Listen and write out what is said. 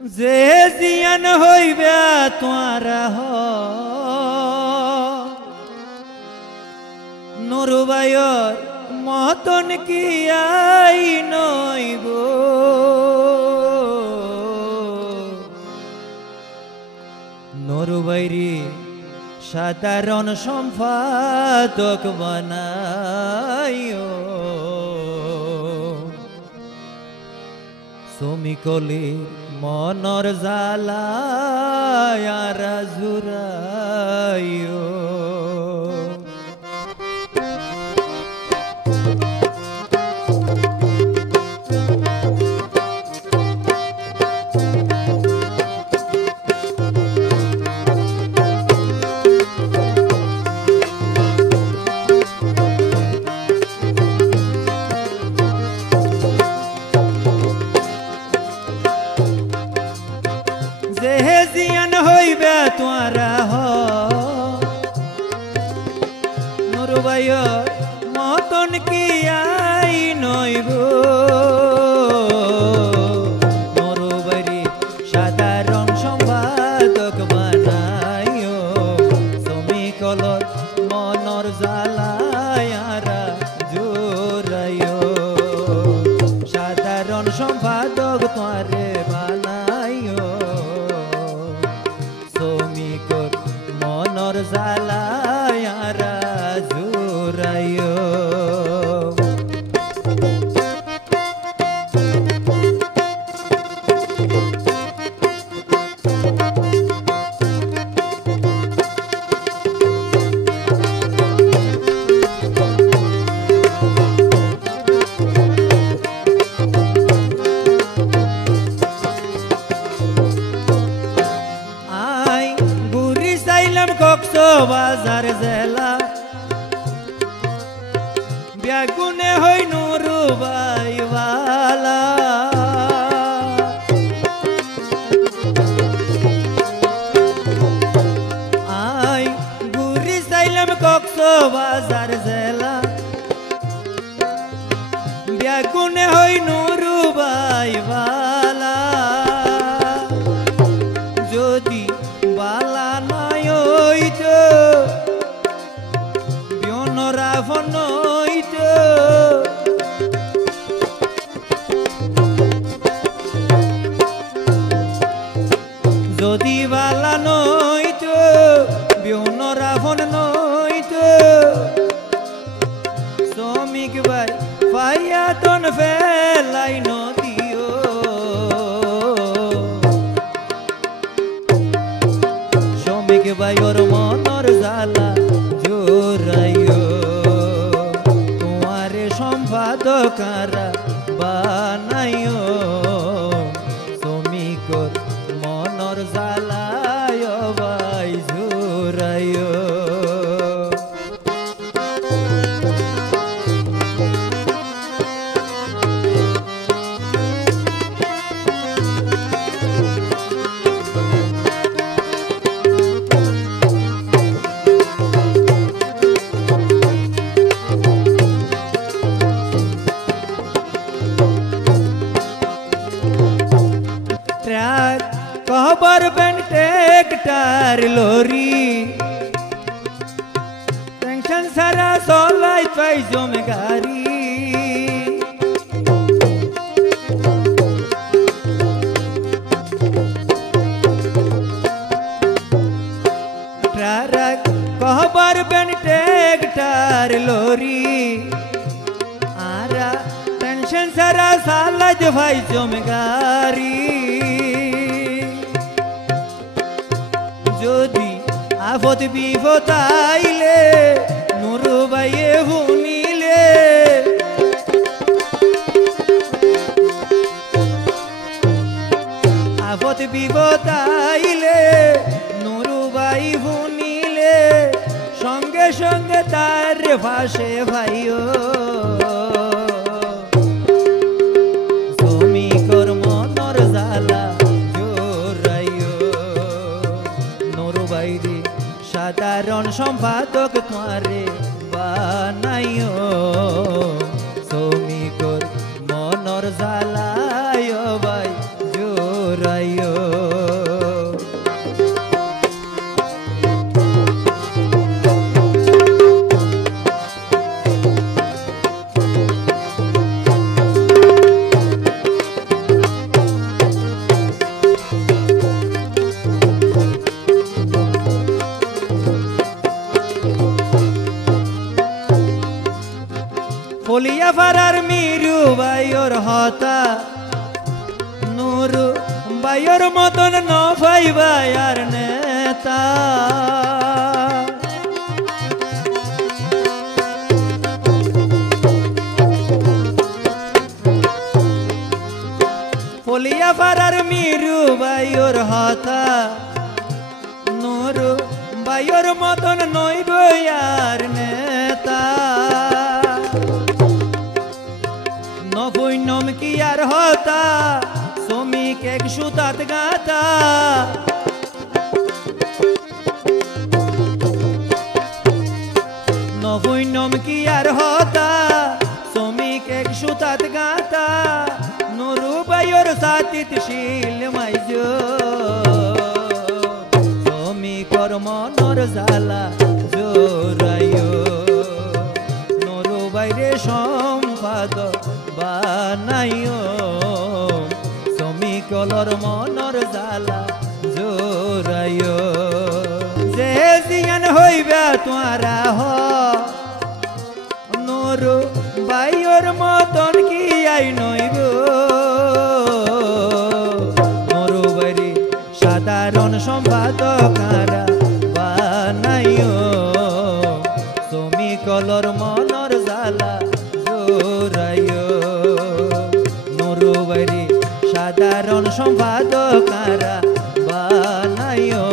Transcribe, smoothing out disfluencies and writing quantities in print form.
যে জিয়ান হইবে তোরা নুরুবাইর মতন কি আই নইব নুরুবাইরি সাধারণ সম্পাদক বানাইও শ্রমিকলে মনর জালায়ারা জুরাইও জিয়ান হইবে তোরা নুরুবাইর মতন কি আই নইব নুরুবাইরি সাধারণ সম্পাদক বানাইও শ্রমিকলর মনর জালায়ারা জোরাইও সাধারণ সম্পাদক তোরে বানাইও শ্রমিকর মনর জালায়ারা জোরাইও কক্সবাজার জেলা ব্যাগুনে হই নুরুবাই ওয়ালা আই ঘুরি চাইলাম কক্সবাজার জেলা ব্যাগুনে হই নুরুবাই ওয়ালা যদি বালা নয় বিয়নরাফন যদি বালা নইত বিয়নরাফন নইত শ্রমিক ভাই ফাইয়াতন ফেলাই নদিও শ্রমিক ভাই ওর মনর জালা জোরাইও তোমারে সম্পাদকারা বানাইও শ্রমিকর মনর জালায় ভাই জোরাইও কবর ব্যান্ড ট্রাক্টর লরি টেনশন সারা চলাই পাই জমে গাড়ি ট্রাক কবর ব্যান্ড ট্রাক্টর লরি আরা টেনশন সারা চালাই ভাই জমে গাড়ি যদি আফত বিপদ আইলে নুরুবাইয়ে শুনিলে আফত বিপদ আইলে নুরুবাই শুনিলে সঙ্গে সঙ্গে তার পাশে ভাইও শ্রমিকর মনর জালা জোরাইও নুরুবাইরি সাধারণ সম্পাদক তোরে বানাইও শ্রমিকর মনর জালায় ভাই জোরাইও ফলিয়া ফারার মিরু বাইর হতা নুরু বাইর মতন নফাই বাইয়ার নেতা ফলিয়া ফারার মিরু বাইর হতা নুরু বাইর মতন নই বইয়ার নেতা নবৈনম কি আর হতা শ্রমিক এক সুতাত গাতা নবৈনম কি আর হতা শ্রমিক এক সুতাত গাতা নুরু বাইর সাতিত শিল মাইজ শ্রমিকর মনর জালা জোরায় নুরু বাইরে সম্পাদক বানাইও শ্রমিকলর মনর জালা জোরাইও যে জিয়ান হইবা তোয়ারা হ নুরু বাইর মতন কি আই নইব নুরু বাইরে সাধারণ সম্পাদকারা বানাইও শ্রমিকলর মনর জালা নুরু বাইরে সাধারণ সম্পাদকারা বানাইও